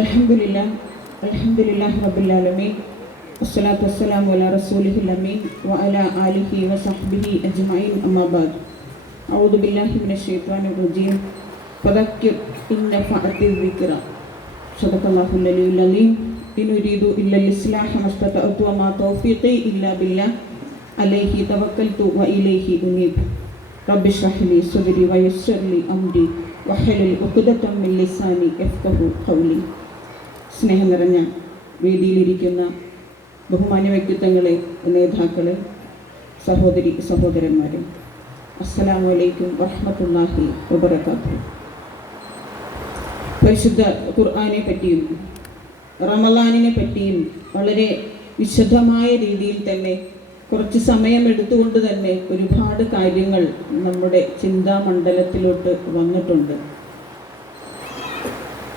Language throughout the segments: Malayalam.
അൽഹംദുലില്ലാ റബ്ബിൽ ആലമീൻ വസ്സലാത്തു വസ്സലാമു അലാ റസൂലിഹിൽ അമീൻ വഅലാ ആലിഹി വസഹ്ബിഹി അജ്മഈൻ അമ്മാ ബഅദ് അഊദു ബില്ലാഹി മിനശ് ശൈത്വാനിർ റജീം ഫദക്കിർ ഇൻ നഫഅത്തി ദിക്റ സദഖല്ലാഹുൽ അലിയ്യുൽ അലീം ഇൻ ഉരീദു ഇല്ലൽ ഇസ്ലാഹ മസ്തതഅതു വമാ തൗഫീഖി ഇല്ലാ ബില്ലാഹ് അലൈഹി തവക്കൽതു വഇലൈഹി ഉനീബ് റബ്ബി ഇശ്റഹ് ലി സദ്രി വയസ്സിർ ലി അംരി വഹ്ലുൽ ഉഖ്ദതം മിൻ ലിസാനി യഫ്ഖഹു ഖൗലി. സ്നേഹം നിറഞ്ഞ വേദിയിലിരിക്കുന്ന ബഹുമാന്യ വ്യക്തിത്വങ്ങളെ, നേതാക്കളെ, സഹോദരി സഹോദരന്മാരെ, അസ്സലാമു അലൈക്കും വറഹ്മത്തുള്ളാഹി വബറകാതുഹു. പരിശുദ്ധ ഖുർആനെ പറ്റിയും റമളാനിനെ പറ്റിയും വളരെ വിശദമായ രീതിയിൽ തന്നെ കുറച്ച് സമയം എടുത്തുകൊണ്ട് തന്നെ ഒരുപാട് കാര്യങ്ങൾ നമ്മുടെ ചിന്താമണ്ഡലത്തിലോട്ട് വന്നിട്ടുണ്ട്.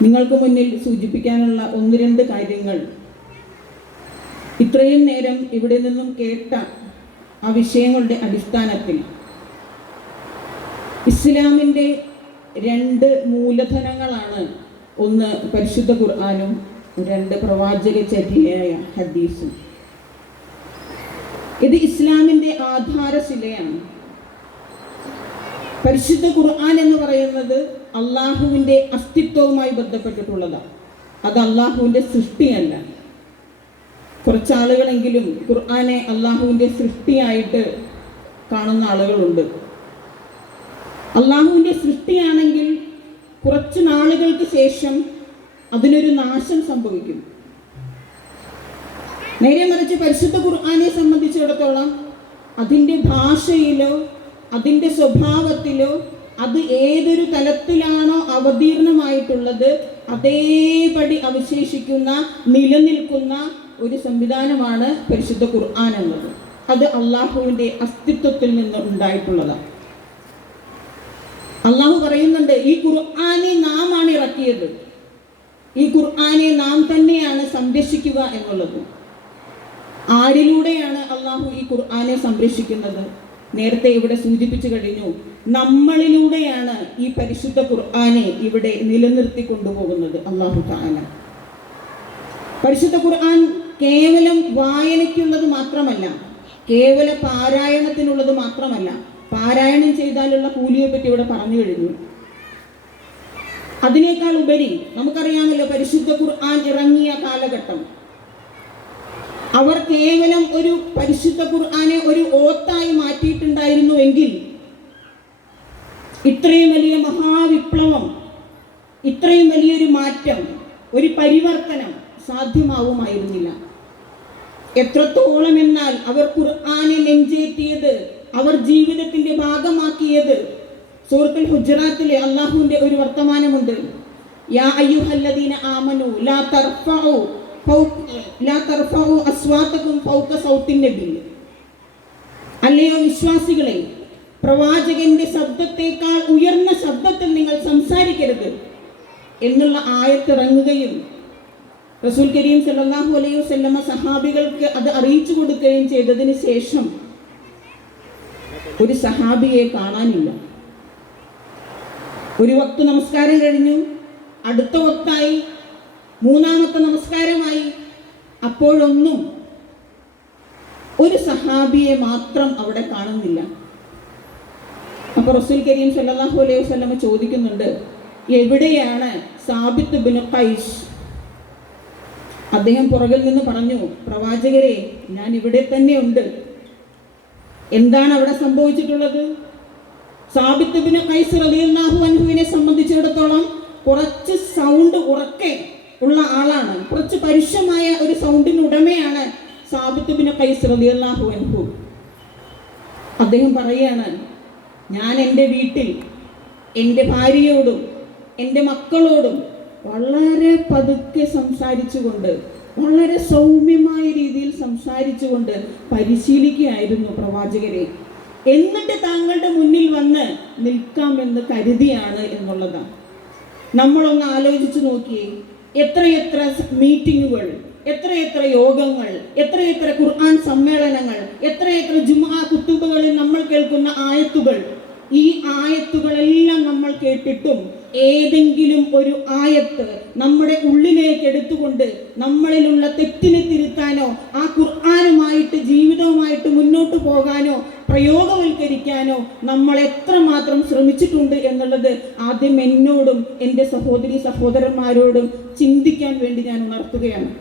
നിങ്ങൾക്ക് മുന്നിൽ സൂചിപ്പിക്കാനുള്ള ഒന്ന് രണ്ട് കാര്യങ്ങൾ, ഇത്രയും നേരം ഇവിടെ നിന്നും കേട്ട ആ വിഷയങ്ങളുടെ അടിസ്ഥാനത്തിൽ ഇസ്ലാമിൻ്റെ രണ്ട് മൂലധനങ്ങളാണ്, ഒന്ന് പരിശുദ്ധ ഖുർആനും രണ്ട് പ്രവാചക ചര്യയായ ഹദീസും. ഇത് ഇസ്ലാമിൻ്റെ ആധാരശിലയാണ്. പരിശുദ്ധ ഖുർആൻ എന്ന് പറയുന്നത് അള്ളാഹുവിൻ്റെ അസ്തിത്വവുമായി ബന്ധപ്പെട്ടിട്ടുള്ളതാണ്. അത് അള്ളാഹുവിൻ്റെ സൃഷ്ടിയല്ല. കുറച്ചാളുകളെങ്കിലും ഖുർആനെ അള്ളാഹുവിൻ്റെ സൃഷ്ടിയായിട്ട് കാണുന്ന ആളുകളുണ്ട്. അള്ളാഹുവിൻ്റെ സൃഷ്ടിയാണെങ്കിൽ കുറച്ച് നാളുകൾക്ക് ശേഷം അതിനൊരു നാശം സംഭവിക്കും. നേരെ മറിച്ച് പരിശുദ്ധ ഖുർആനെ സംബന്ധിച്ചിടത്തോളം അതിൻ്റെ ഭാഷയിലോ അതിൻ്റെ സ്വഭാവത്തിലോ അത് ഏതൊരു തലത്തിലാണോ അവതീർണമായിട്ടുള്ളത് അതേപടി അവശേഷിക്കുന്ന, നിലനിൽക്കുന്ന ഒരു സംവിധാനമാണ് പരിശുദ്ധ ഖുർആൻ എന്നത്. അത് അള്ളാഹുവിൻ്റെ അസ്തിത്വത്തിൽ നിന്ന് ഉണ്ടായിട്ടുള്ളതാണ്. അള്ളാഹു പറയുന്നുണ്ട്, ഈ ഖുർആനെ നാം ആണ് ഇറക്കിയത്, ഈ ഖുർആനെ നാം തന്നെയാണ് സംരക്ഷിക്കുക എന്നുള്ളത്. ആരിലൂടെയാണ് അള്ളാഹു ഈ ഖുർആനെ സംരക്ഷിക്കുന്നത്? നേരത്തെ ഇവിടെ സൂചിപ്പിച്ചു കഴിഞ്ഞു, നമ്മളിലൂടെയാണ് ഈ പരിശുദ്ധ ഖുർആനെ ഇവിടെ നിലനിർത്തി കൊണ്ടുപോകുന്നത് അള്ളാഹു തആല. പരിശുദ്ധ ഖുർആൻ കേവലം വായനയ്ക്കുള്ളത് മാത്രമല്ല, കേവല പാരായണത്തിനുള്ളത് മാത്രമല്ല. പാരായണം ചെയ്താലുള്ള കൂലിയെ പറ്റി ഇവിടെ പറഞ്ഞു കഴിഞ്ഞു. അതിനേക്കാൾ ഉപരി നമുക്കറിയാമല്ലോ, പരിശുദ്ധ ഖുർആൻ ഇറങ്ങിയ കാലഘട്ടം, അവർ കേവലം ഒരു പരിശുദ്ധ ഖുർആനെ ഒരു ഓത്തായി മാറ്റിയിട്ടുണ്ടായിരുന്നുവെങ്കിൽ ഇത്രയും വലിയ മഹാവിപ്ലവം, ഇത്രയും വലിയൊരു മാറ്റം, ഒരു പരിവർത്തനം സാധ്യമാവുമായിരുന്നില്ല. എത്രത്തോളം എന്നാൽ അവർ ഖുർആനെ നെഞ്ചേറ്റിയത്, അവർ ജീവിതത്തിന്റെ ഭാഗമാക്കിയത്. സൂറത്തുൽ ഹുജറാത്തിലെ അള്ളാഹുവിന്റെ ഒരു വർത്തമാനമുണ്ട്, യാ അയ്യുഹല്ലദീന ആമനു ലാ തർഫഉ അസ്വാതകും ഫൗക സൗത്തിൻ നബി. അല്ലയോ വിശ്വാസികളെ, പ്രവാചകന്റെ ശബ്ദത്തേക്കാൾ ഉയർന്ന ശബ്ദത്തിൽ നിങ്ങൾ സംസാരിക്കരുത് എന്നുള്ള ആയത്തിറങ്ങുകയും റസൂൽ കരീം സല്ലല്ലാഹു അലൈഹി വസല്ലമ സഹാബികൾക്ക് അത് അറിയിച്ചു കൊടുക്കുകയും ചെയ്തതിന് ശേഷം ഒരു സഹാബിയെ കാണാനില്ല. ഒരു വക്ത് നമസ്കാരം കഴിഞ്ഞു, അടുത്ത വക്തായി, മൂന്നാമത്തെ നമസ്കാരമായി, അപ്പോഴൊന്നും ഒരു സഹാബിയെ മാത്രം അവിടെ കാണുന്നില്ല. അപ്പോൾ റസൂൽ കരീം സല്ലല്ലാഹു അലൈഹി വസല്ലമ ചോദിക്കുന്നുണ്ട്, എവിടെയാണ് സാബിത്ത് ഇബ്നു ഖൈസ്? അദ്ദേഹം പുറകിൽ നിന്ന് പറഞ്ഞു, പ്രവാചകരെ, ഞാൻ ഇവിടെ തന്നെ ഉണ്ട്. എന്താണ് അവിടെ സംഭവിച്ചിട്ടുള്ളത്? സാബിത്ത് ഇബ്നു ഖൈസ് റളിയല്ലാഹു അൻഹുവിനെ സംബന്ധിച്ചിടത്തോളം കുറച്ച് സൗണ്ട് ഉറക്കെ ഉള്ള ആളാണ്, കുറച്ച് പരുഷമായ ഒരു സൗണ്ടിന് ഉടമയാണ് സാബിത്ത് ഇബ്നു ഖൈസ് റളിയല്ലാഹു അൻഹു. അദ്ദേഹം പറയാണ്, ഞാൻ എൻ്റെ വീട്ടിൽ എൻ്റെ ഭാര്യയോടും എൻ്റെ മക്കളോടും വളരെ പതുക്കെ സംസാരിച്ചുകൊണ്ട്, വളരെ സൗമ്യമായ രീതിയിൽ സംസാരിച്ചുകൊണ്ട് പരിശീലിക്കുകയായിരുന്നു പ്രവാചകരെ. എന്നിട്ട് താങ്കളുടെ മുന്നിൽ വന്ന് നിൽക്കാമെന്ന് കരുതിയാണ് എന്നുള്ളതാണ്. നമ്മളൊന്ന് ആലോചിച്ചു നോക്കിയേ, എത്രയെത്ര മീറ്റിങ്ങുകൾ, എത്രയെത്ര യോഗങ്ങൾ, എത്രയെത്ര ഖുർആൻ സമ്മേളനങ്ങൾ, എത്രയെത്ര ജുമുഅ ഖുതുബകളിൽ നമ്മൾ കേൾക്കുന്ന ആയത്തുകൾ. ഈ ആയത്തുകളെല്ലാം നമ്മൾ കേട്ടിട്ടും ഏതെങ്കിലും ഒരു ആയത്ത് നമ്മുടെ ഉള്ളിലേക്ക് എടുത്തുകൊണ്ട് നമ്മളിലുള്ള തെറ്റിനെ തിരുത്താനോ ആ ഖുർആനുമായിട്ട് ജീവിതവുമായിട്ട് മുന്നോട്ട് പോകാനോ പ്രയോഗവൽക്കരിക്കാനോ നമ്മൾ എത്രമാത്രം ശ്രമിച്ചിട്ടുണ്ട് എന്നുള്ളത് ആദ്യം എന്നോടും എൻ്റെ സഹോദരി സഹോദരന്മാരോടും ചിന്തിക്കാൻ വേണ്ടി ഞാൻ ഉണർത്തുകയാണ്.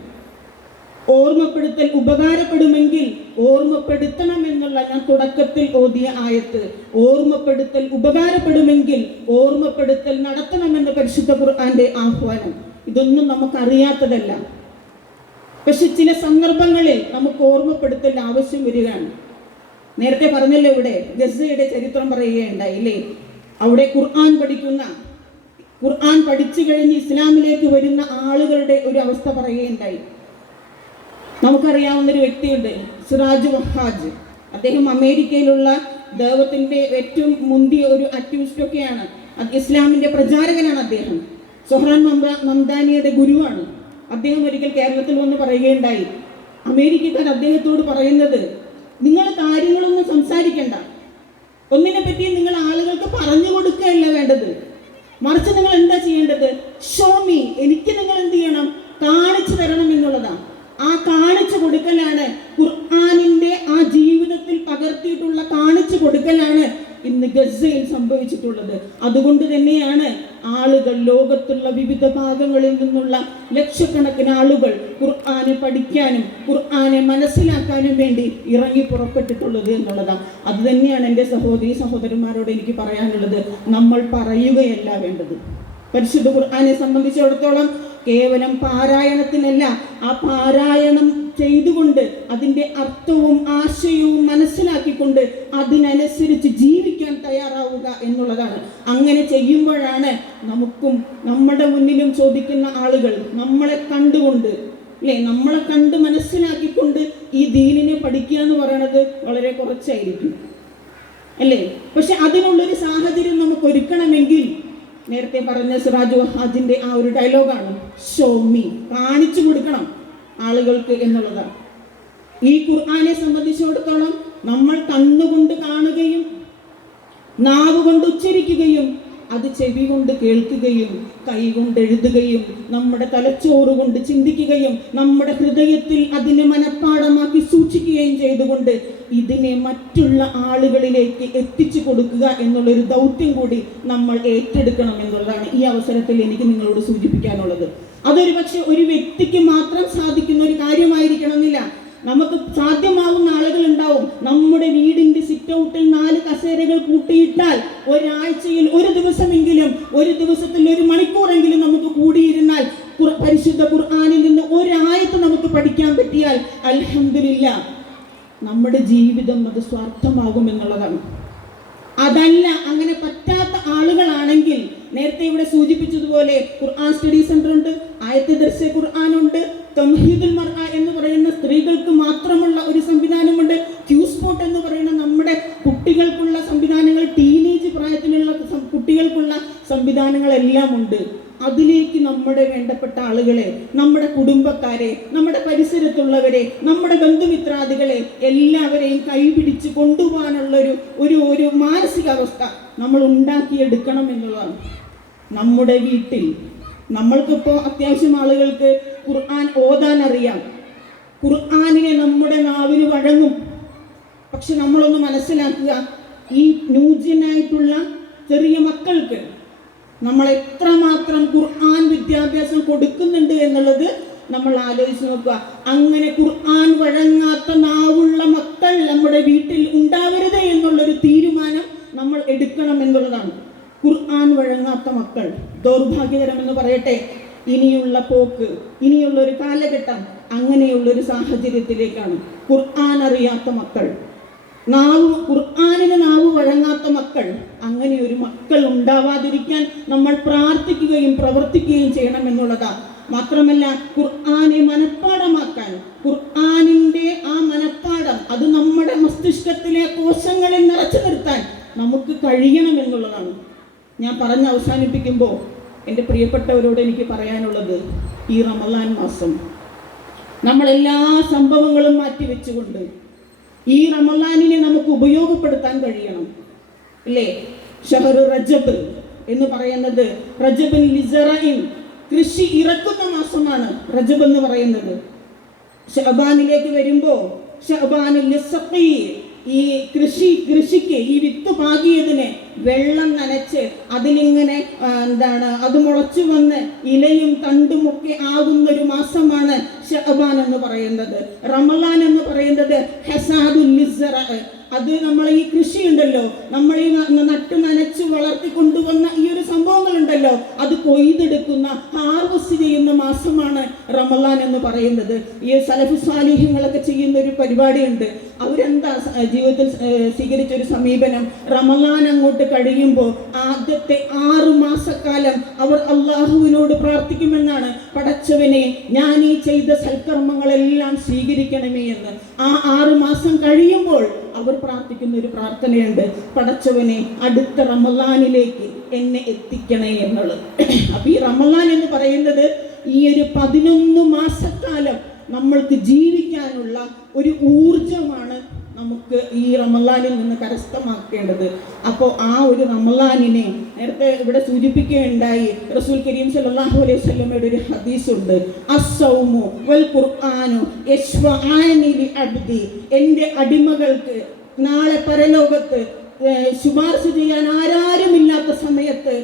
ഓർമ്മപ്പെടുത്തൽ ഉപകാരപ്പെടുമെങ്കിൽ ഓർമ്മപ്പെടുത്തണം എന്നുള്ള ഞാൻ തുടക്കത്തിൽ ഓതിയ ആയത്ത്, ഓർമ്മപ്പെടുത്തൽ ഉപകാരപ്പെടുമെങ്കിൽ ഓർമ്മപ്പെടുത്തൽ നടത്തണമെന്ന പരിശുദ്ധ ഖുർആന്റെ ആഹ്വാനം, ഇതൊന്നും നമുക്കറിയാത്തതല്ല. പക്ഷെ ചില സന്ദർഭങ്ങളിൽ നമുക്ക് ഓർമ്മപ്പെടുത്തൽ ആവശ്യം വരികയാണ്. നേരത്തെ പറഞ്ഞല്ലോ, ഇവിടെ ഗസയുടെ ചരിത്രം പറയുകയുണ്ടായി ഇല്ലേ? അവിടെ ഖുർആൻ പഠിച്ചു കഴിഞ്ഞ് ഇസ്ലാമിലേക്ക് വരുന്ന ആളുകളുടെ ഒരു അവസ്ഥ പറയുകയുണ്ടായി. നമുക്കറിയാവുന്നൊരു വ്യക്തിയുണ്ട്, സിറാജ് വഹാജ്. അദ്ദേഹം അമേരിക്കയിലുള്ള ദൈവത്തിന്റെ ഏറ്റവും മുന്തിയ ഒരു ആക്ടിവിസ്റ്റൊക്കെയാണ്, ഇസ്ലാമിന്റെ പ്രചാരകനാണ് അദ്ദേഹം. സൊഹ്റാൻ മംദാനിയുടെ ഗുരുവാണ്. അദ്ദേഹം ഒരിക്കൽ കേരളത്തിൽ വന്ന് പറയുകയുണ്ടായി, അമേരിക്കക്കാർ അദ്ദേഹത്തോട് പറയുന്നത്, നിങ്ങൾ കാര്യങ്ങളൊന്നും സംസാരിക്കണ്ട, ഒന്നിനെ പറ്റി നിങ്ങൾ ആളുകൾക്ക് പറഞ്ഞു കൊടുക്കുകയല്ല വേണ്ടത്, മറിച്ച് നിങ്ങൾ എന്താ ചെയ്യേണ്ടത്, ഷോ മീ, എനിക്ക് നിങ്ങൾ എന്ത് ചെയ്യണം, കാണിച്ചു തരണം എന്നുള്ളതാണ്. ആ കാണിച്ചു കൊടുക്കലാണ് ഖുർആനിന്റെ ആ ജീവിതത്തിൽ പകർത്തിയിട്ടുള്ള കാണിച്ചു കൊടുക്കലാണ് ഇന്ന് ഗസയിൽ സംഭവിച്ചിട്ടുള്ളത്. അതുകൊണ്ട് തന്നെയാണ് ആളുകൾ, ലോകത്തുള്ള വിവിധ ഭാഗങ്ങളിൽ നിന്നുള്ള ലക്ഷക്കണക്കിന് ആളുകൾ ഖുർആനെ പഠിക്കാനും ഖുർആനെ മനസ്സിലാക്കാനും വേണ്ടി ഇറങ്ങി പുറപ്പെട്ടിട്ടുള്ളത് എന്നുള്ളതാണ്. അത് തന്നെയാണ് എൻ്റെ സഹോദരി സഹോദരന്മാരോട് എനിക്ക് പറയാനുള്ളത്. നമ്മൾ പറയുകയല്ല വേണ്ടത്. പരിശുദ്ധ ഖുർആനെ സംബന്ധിച്ചിടത്തോളം കേവലം പാരായണത്തിനല്ല, ആ പാരായണം ചെയ്തുകൊണ്ട് അതിൻ്റെ അർത്ഥവും ആശയവും മനസ്സിലാക്കിക്കൊണ്ട് അതിനനുസരിച്ച് ജീവിക്കാൻ തയ്യാറാവുക എന്നുള്ളതാണ്. അങ്ങനെ ചെയ്യുമ്പോഴാണ് നമുക്കും നമ്മുടെ മുന്നിലും ചോദിക്കുന്ന ആളുകൾ നമ്മളെ കണ്ടുകൊണ്ട് അല്ലേ, നമ്മളെ കണ്ട് മനസ്സിലാക്കിക്കൊണ്ട് ഈ ദീനിനെ പഠിക്കുക എന്ന് പറയുന്നത് വളരെ കുറച്ചായിരിക്കും അല്ലേ. പക്ഷെ അതിനുള്ളൊരു സാഹചര്യം നമുക്ക് ഒരുക്കണമെങ്കിൽ നേരത്തെ പറഞ്ഞ സിറാജ് വഹാജിന്റെ ആ ഒരു ഡയലോഗാണ്, ഷോ മീ, കാണിച്ചു കൊടുക്കണം ആളുകൾക്ക് എന്നുള്ളതാണ്. ഈ ഖുർആനെ സംബന്ധിച്ചിടത്തോളം നമ്മൾ കണ്ണുകൊണ്ട് കാണുകയും നാവ് കൊണ്ട് ഉച്ചരിക്കുകയും അത് ചെവി കൊണ്ട് കേൾക്കുകയും കൈ കൊണ്ട് എഴുതുകയും നമ്മുടെ തലച്ചോറ് കൊണ്ട് ചിന്തിക്കുകയും നമ്മുടെ ഹൃദയത്തിൽ അതിനെ മനഃപ്പാഠമാക്കി സൂക്ഷിക്കുകയും ചെയ്തുകൊണ്ട് ഇതിനെ മറ്റുള്ള ആളുകളിലേക്ക് എത്തിച്ചു കൊടുക്കുക എന്നുള്ളൊരു ദൗത്യം കൂടി നമ്മൾ ഏറ്റെടുക്കണം എന്നുള്ളതാണ് ഈ അവസരത്തിൽ എനിക്ക് നിങ്ങളോട് സൂചിപ്പിക്കാനുള്ളത്. അതൊരു പക്ഷെ ഒരു വ്യക്തിക്ക് മാത്രം സാധിക്കുന്ന ഒരു കാര്യമായിരിക്കണമെന്നില്ല. നമുക്ക് സാധ്യമാവുന്ന ആളുകൾ ഉണ്ടാവും. നമ്മുടെ വീടിന്റെ സിറ്റ് ഔട്ടിൽ 4 കസേരകൾ കൂട്ടിയിട്ടാൽ ഒരാഴ്ചയിൽ ഒരു ദിവസമെങ്കിലും, ഒരു ദിവസത്തിൽ 1 മണിക്കൂറെങ്കിലും നമുക്ക് കൂടിയിരുന്നാൽ പരിശുദ്ധ ഖുർആനിൽ നിന്ന് ഒരായത്ത് നമുക്ക് പഠിക്കാൻ പറ്റിയാൽ അൽഹംദുലില്ലാഹ് നമ്മുടെ ജീവിതം അത് സ്വാർത്ഥമാകും എന്നുള്ളതാണ്. അതല്ല, അങ്ങനെ പറ്റാത്ത ആളുകളാണെങ്കിൽ നേരത്തെ ഇവിടെ സൂചിപ്പിച്ചതുപോലെ ഖുർആൻ സ്റ്റഡി സെന്റർ ഉണ്ട്, ആയത്ത് ദർസെ ഖുർആൻ ഉണ്ട്, തംഹീദുൽ മർഅ എന്ന് പറയുന്ന സ്ത്രീകൾക്ക് മാത്രമുള്ള ഒരു സംവിധാനമുണ്ട്, ക്യൂ സ്പോട്ട് എന്ന് പറയുന്ന നമ്മുടെ കുട്ടികൾക്കുള്ള സംവിധാനങ്ങൾ, ടീനേജ് പ്രായത്തിലുള്ള കുട്ടികൾക്കുള്ള സംവിധാനങ്ങളെല്ലാം ഉണ്ട്. അതിലേക്ക് നമ്മുടെ വേണ്ടപ്പെട്ട ആളുകളെ, നമ്മുടെ കുടുംബക്കാരെ, നമ്മുടെ പരിസരത്തുള്ളവരെ, നമ്മുടെ ബന്ധുമിത്രാദികളെ എല്ലാവരെയും കൈപിടിച്ച് കൊണ്ടുപോകാനുള്ള ഒരു മാനസികാവസ്ഥ നമ്മൾ ഉണ്ടാക്കിയെടുക്കണം എന്നുള്ളതാണ്. നമ്മുടെ വീട്ടിൽ നമ്മൾക്കിപ്പോൾ അത്യാവശ്യം ആളുകൾക്ക് ഖുർആൻ ഓതാൻ അറിയാം, ഖുർആനിനെ നമ്മുടെ നാവിന് വഴങ്ങും. പക്ഷെ നമ്മളൊന്ന് മനസ്സിലാക്കുക, ഈ ന്യൂജനായിട്ടുള്ള ചെറിയ മക്കൾക്ക് നമ്മൾ എത്രമാത്രം ഖുർആൻ വിദ്യാഭ്യാസം കൊടുക്കുന്നുണ്ട് എന്നുള്ളത് നമ്മൾ ആലോചിച്ച് നോക്കുക. അങ്ങനെ ഖുർആൻ വഴങ്ങാത്ത നാവുള്ള മക്കൾ നമ്മുടെ വീട്ടിൽ ഉണ്ടാവരുത് എന്നുള്ളൊരു തീരുമാനം നമ്മൾ എടുക്കണം എന്നുള്ളതാണ്. ഖുർആൻ വഴങ്ങാത്ത മക്കൾ ദൗർഭാഗ്യകരമെന്ന് പറയട്ടെ, ഇനിയുള്ള പോക്ക്, ഇനിയുള്ളൊരു കാലഘട്ടം അങ്ങനെയുള്ളൊരു സാഹചര്യത്തിലേക്കാണ്. ഖുർആൻ അറിയാത്ത മക്കൾ, ഖുർആനിന് നാവ് വഴങ്ങാത്ത മക്കൾ, അങ്ങനെ ഒരു മക്കൾ ഉണ്ടാവാതിരിക്കാൻ നമ്മൾ പ്രാർത്ഥിക്കുകയും പ്രവർത്തിക്കുകയും ചെയ്യണം എന്നുള്ളതാണ്. മാത്രമല്ല, ഖുർആനെ മനഃപ്പാഠമാക്കാൻ, ഖുർആനിന്റെ ആ മനഃപ്പാഠം അത് നമ്മുടെ മസ്തിഷ്കത്തിലെ കോശങ്ങളിൽ നിറച്ചു നിർത്താൻ നമുക്ക് കഴിയണം എന്നുള്ളതാണ്. ഞാൻ പറഞ്ഞ് അവസാനിപ്പിക്കുമ്പോൾ എൻ്റെ പ്രിയപ്പെട്ടവരോട് എനിക്ക് പറയാനുള്ളത്, ഈ റമളാൻ മാസം നമ്മളെല്ലാ സംഭവങ്ങളും മാറ്റിവെച്ചുകൊണ്ട് ഈ റമളാനിനെ നമുക്ക് ഉപയോഗപ്പെടുത്താൻ കഴിയണം അല്ലേ. ഷഹ്റു റജബ്, എന്ന് പറയുന്നത് റജബുൻ ലിസറഇൻ, കൃഷി ഇറക്കുന്ന മാസമാണ് റജബ് എന്ന് പറയുന്നത്. ശഅബാനിലേക്ക് വരുമ്പോൾ ശഅബാനുൽ ലിസ്സഖി, ഈ കൃഷിക്ക് ഈ വിത്ത് പാകിയതിനെ വെള്ളം നനച്ച് അതിലിങ്ങനെ അത് മുളച്ചു വന്ന് ഇലയും തണ്ടുമൊക്കെ ആകുന്ന ഒരു മാസമാണ് ശഅബാൻ എന്ന് പറയുന്നത്. റമളാൻ എന്ന് പറയുന്നത് ഹസാദുൽ ലിസ്റ, അത് നമ്മൾ ഈ കൃഷി ഉണ്ടല്ലോ, നമ്മൾ ഈ നട്ടു നനച്ച് വളർത്തി കൊണ്ടുവന്ന ഈ ഒരു സംഭവങ്ങളുണ്ടല്ലോ, അത് കൊയ്തെടുക്കുന്ന ഹാർവസ്റ്റ് ചെയ്യുന്ന മാസമാണ് റമളാൻ എന്ന് പറയുന്നത്. ഈ സലഫു സാലിഹ്യങ്ങളൊക്കെ ചെയ്യുന്ന ഒരു പരിപാടിയുണ്ട്. അവരെന്താ ജീവിതത്തിൽ സ്വീകരിച്ചൊരു സമീപനം, റമളാൻ അങ്ങോട്ട് കഴിയുമ്പോൾ ആദ്യത്തെ 6 മാസക്കാലം അവർ അള്ളാഹുവിനോട് പ്രാർത്ഥിക്കുമെന്നാണ്, പടച്ചവനെ ഞാൻ ഈ ചെയ്ത സൽക്കർമ്മങ്ങളെല്ലാം സ്വീകരിക്കണമേ എന്ന്. ആ 6 മാസം കഴിയുമ്പോൾ അവർ പ്രാർത്ഥിക്കുന്ന ഒരു പ്രാർത്ഥനയുണ്ട്, പടച്ചവനെ അടുത്ത റമളാനിലേക്ക് എന്നെ എത്തിക്കണേ എന്നുള്ളത്. അപ്പൊ ഈ റമളാൻ എന്ന് പറയുന്നത് ഈ ഒരു 11 മാസക്കാലം നമ്മൾക്ക് ജീവിക്കാനുള്ള ഒരു ഊർജമാണ് നമുക്ക് ഈ റമളാനിൽ നിന്ന് കരസ്ഥമാക്കേണ്ടത്. അപ്പോൾ ആ ഒരു റമളാനിനെ നേരത്തെ ഇവിടെ സൂചിപ്പിക്കുകയുണ്ടായി, റസൂൽ കരീം സല്ലല്ലാഹു അലൈഹി വസല്ലമയുടെ ഒരു ഹദീസ് ഉണ്ട്, അസ്സൗമു വൽ ഖുർആനു യശ്ഫഅനി ലി അബ്ദി, എൻ്റെ അടിമകൾക്ക് നാളെ പരലോകത്ത് ശുപാർശ ചെയ്യാൻ ആരാരുമില്ലാത്ത സമയത്ത്,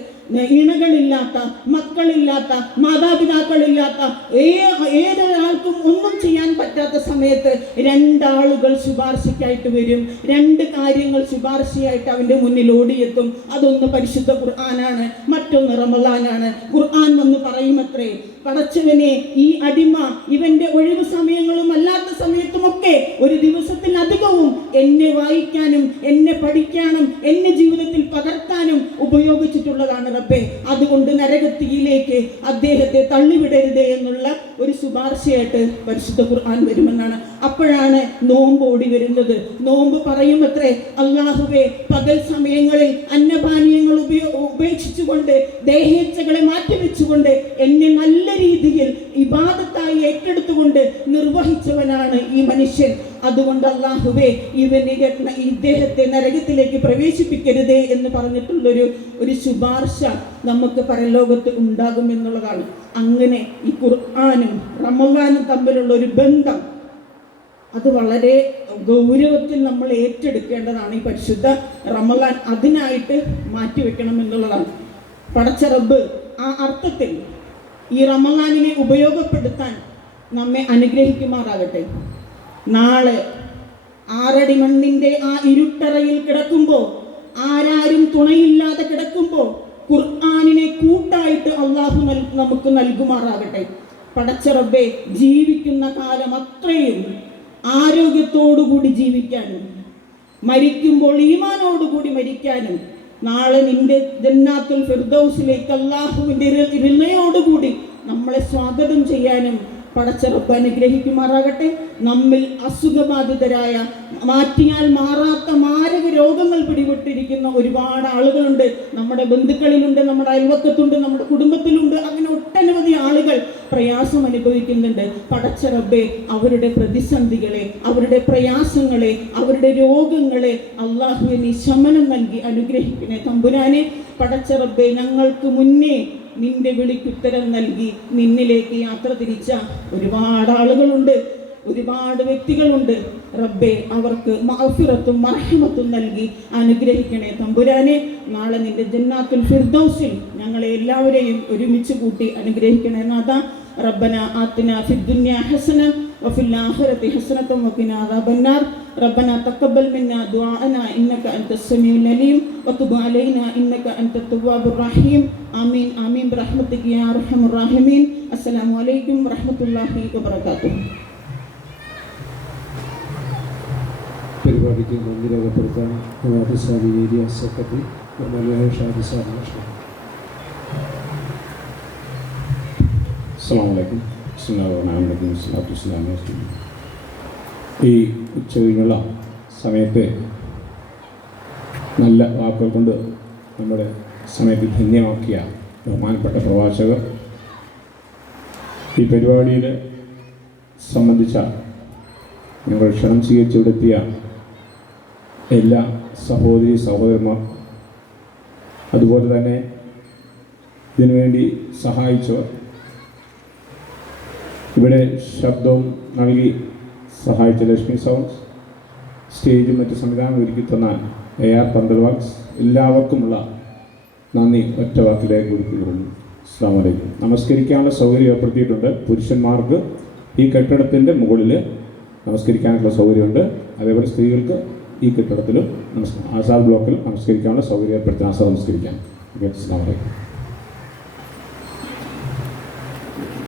ഇണകളില്ലാത്ത, മക്കളില്ലാത്ത, മാതാപിതാക്കളില്ലാത്ത, ഏതൊരാൾക്കും ഒന്നും ചെയ്യാൻ പറ്റാത്ത സമയത്ത് 2 ആളുകൾ ശുപാർശയ്ക്കായിട്ട് വരും. 2 കാര്യങ്ങൾ ശുപാർശയായിട്ട് അവൻ്റെ മുന്നിൽ ഓടിയെത്തും. അതൊന്ന് പരിശുദ്ധ ഖുർആനാണ്, മറ്റൊന്ന് റമളാനാണ്. ഖുർആൻ വന്ന് പറയുമത്രേ, പടച്ചവനെ ഈ അടിമ ഇവന്റെ ഒഴിവ് സമയങ്ങളും അല്ലാത്ത സമയത്തുമൊക്കെ ഒരു ദിവസത്തിലധികവും എന്നെ വായിക്കാനും എന്നെ പഠിക്കാനും എന്നെ ജീവിതത്തിൽ പകർത്താനും ഉപയോഗിച്ചിട്ടുള്ളതാണ് റബ്ബേ. അതുകൊണ്ട് നരകത്തിയിലേക്ക് അദ്ദേഹത്തെ തള്ളിവിടരുതേ എന്നുള്ള ഒരു ശുപാർശയായിട്ട് പരിശുദ്ധ ഖുർആൻ വരുമെന്നാണ്. അപ്പോഴാണ് നോമ്പ് ഓടി വരുന്നത്. നോമ്പ് പറയുമത്രേ, അല്ലാഹുവേ പകൽ സമയങ്ങളിൽ അന്നപാനീയങ്ങൾ ഉപേക്ഷിച്ചുകൊണ്ട്, ദേഹേച്ഛകളെ മാറ്റിവെച്ചുകൊണ്ട് എന്നെ നല്ല രീതിയിൽ ഇബാദത്തായി ഏറ്റെടുത്തുകൊണ്ട് നിർവഹിച്ചവനാണ് ഈ മനുഷ്യൻ. അതുകൊണ്ട് അല്ലാഹുവേ ഇദ്ദേഹത്തെ നരകത്തിലേക്ക് പ്രവേശിപ്പിക്കരുതേ എന്ന് പറഞ്ഞിട്ടുള്ളൊരു ശുപാർശ നമുക്ക് പരലോകത്ത് ഉണ്ടാകും എന്നുള്ളതാണ്. അങ്ങനെ ഈ ഖുർആനും റമളാനും തമ്മിലുള്ള ഒരു ബന്ധം അത് വളരെ ഗൗരവത്തിൽ നമ്മൾ ഏറ്റെടുക്കേണ്ടതാണ്. ഈ പരിശുദ്ധ റമളാൻ അതിനായിട്ട് മാറ്റിവെക്കണം എന്നുള്ളതാണ്. പടച്ച റബ്ബ് ആ അർത്ഥത്തിൽ ഈ റമളാനിനെ ഉപയോഗപ്പെടുത്താൻ നമ്മെ അനുഗ്രഹിക്കുമാറാകട്ടെ. നാളെ 6 അടി മണ്ണിന്റെ ആ ഇരുട്ടറയിൽ കിടക്കുമ്പോൾ, ആരാരും തുണയില്ലാതെ കിടക്കുമ്പോൾ ഖുർആനിനെ കൂട്ടായിട്ട് അള്ളാഹു നമുക്ക് നൽകുമാറാകട്ടെ. പടച്ച റബ്ബേ, ജീവിക്കുന്ന കാലം അത്രയും ആരോഗ്യത്തോടുകൂടി ജീവിക്കാനും, മരിക്കുമ്പോൾ ഈമാനോടുകൂടി മരിക്കാനും, നാളെ നിന്റെ ജന്നാത്തുൽ ഫിർദൗസിലേക്ക് അല്ലാഹുവിന്റെ ഇൽമയോടുകൂടി നമ്മളെ സ്വാഗതം ചെയ്യാനും പടച്ച റബ്ബ് അനുഗ്രഹിക്കുമാറാകട്ടെ. നമ്മിൽ അസുഖബാധിതരായ, മാറ്റിയാൽ മാറാത്ത മാരക രോഗങ്ങൾ പിടിപെട്ടിരിക്കുന്ന ഒരുപാട് ആളുകളുണ്ട്. നമ്മുടെ ബന്ധുക്കളിലുണ്ട്, നമ്മുടെ അയൽവക്കത്തുണ്ട്, നമ്മുടെ കുടുംബത്തിലുണ്ട്. അങ്ങനെ ഒട്ടനവധി ആളുകൾ പ്രയാസം അനുഭവിക്കുന്നുണ്ട്. പടച്ച റബ്ബേ, അവരുടെ പ്രതിസന്ധികളെ, അവരുടെ പ്രയാസങ്ങളെ, അവരുടെ രോഗങ്ങളെ അല്ലാഹുവേ നീ ശമനം നൽകി അനുഗ്രഹിക്കണേ തമ്പുരാനെ. പടച്ച റബ്ബേ, ഞങ്ങൾക്ക് മുന്നേ നിന്റെ വിളിക്കുത്തരം നൽകി നിന്നിലേക്ക് യാത്ര തിരിച്ച ഒരുപാട് ആളുകളുണ്ട്, ഒരുപാട് വ്യക്തികളുണ്ട്. റബ്ബേ, അവർക്ക് മഗ്ഫിറത്തും മർഹമത്തും നൽകി അനുഗ്രഹിക്കണേ തമ്പുരാനെ. നാളെ നിന്റെ ജന്നാത്തുൽ ഫിർദൗസിൽ ഞങ്ങളെ എല്ലാവരെയും ഒരുമിച്ച് കൂട്ടി അനുഗ്രഹിക്കണേ നാഥ. ربنا آتنا في الدنيا حسنة وفي الآخرة حسنة وقنا عذاب النار. ربنا تقبل منا دعاءنا إنك أنت السميع العليم وتب علينا إنك أنت التواب الرحيم. آمين آمين برحمتك يا أرحم الراحمين. السلام عليكم ورحمة الله وبركاته. പരിപാടിക്ക് നന്ദി രേഖപ്പെടുത്താൻ നവാബ് ഏരിയ സെക്രട്ടറി ഷാദി സാബ്. അസ്സലാമു അലൈക്കും. ഈ ഉച്ചകഴിഞ്ഞുള്ള സമയത്ത് നല്ല വാക്കുകൾ കൊണ്ട് നമ്മുടെ സമയത്ത് ധന്യമാക്കിയ ബഹുമാനപ്പെട്ട പ്രഭാഷകർ, ഈ പരിപാടിയിൽ സംബന്ധിച്ച ഞങ്ങൾ ക്ഷണം സ്വീകരിച്ചുകൊടുത്തിയ എല്ലാ സഹോദരി സഹോദരന്മാർ, അതുപോലെ തന്നെ ഇതിനുവേണ്ടി സഹായിച്ചവർ, ഇവിടെ ശബ്ദവും നൽകി സഹായിച്ച ലക്ഷ്മി സൗണ്ട്സ്, സ്റ്റേജും മറ്റ് സംവിധാനം ഒരുക്കി തന്ന AR പന്തൽ വർക്ക്സ്, എല്ലാവർക്കുമുള്ള നന്ദി ഒറ്റ വാക്കിലേക്ക് കൊടുക്കുന്നു. അസ്സലാമു അലൈക്കും. നമസ്കരിക്കാനുള്ള സൗകര്യം ഏർപ്പെടുത്തിയിട്ടുണ്ട്. പുരുഷന്മാർക്ക് ഈ കെട്ടിടത്തിൻ്റെ മുകളിൽ നമസ്കരിക്കാനുള്ള സൗകര്യമുണ്ട്. അതേപോലെ സ്ത്രീകൾക്ക് ഈ കെട്ടിടത്തിലും ആസാദ് ബ്ലോക്കിൽ നമസ്കരിക്കാനുള്ള സൗകര്യം ഏർപ്പെടുത്തി നമസ്കരിക്കാം. അസ്സലാമു അലൈക്കും.